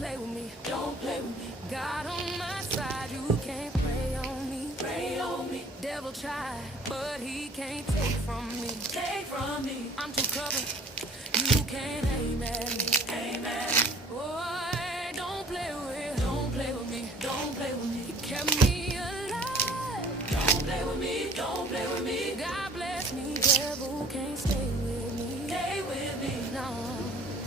play with me, don't play with me. God on my side, you can't play on me, play on me. Devil tried, but he can't take from me, take from me. I'm too covered, you can't aim at me, aim at me. Boy, don't play with me, don't play with me. You kept me alive. Don't play with me, don't play with me. God bless me, devil can't stay with me, stay with me. No,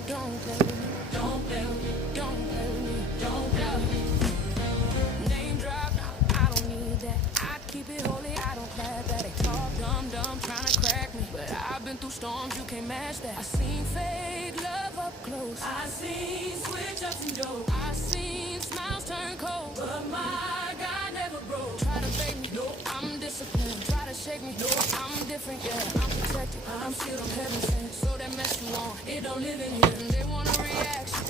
don't play with me, don't play with me, don't play with me, don't play with me. Name drop, no, I don't need that. I keep it holy, I don't clap that. They talk dumb, trying to crack me, but I've been through storms, you can't match that. I seen fake love up close, I seen switch ups and jokes, I seen smiles turn cold, but my God never broke. Try to fake me, no, I'm disciplined. Try to shake me, no, I'm different, yeah. I'm protected, I'm shielded, I'm heaven sent. So that mess you on, it don't live in here. And they want a reaction,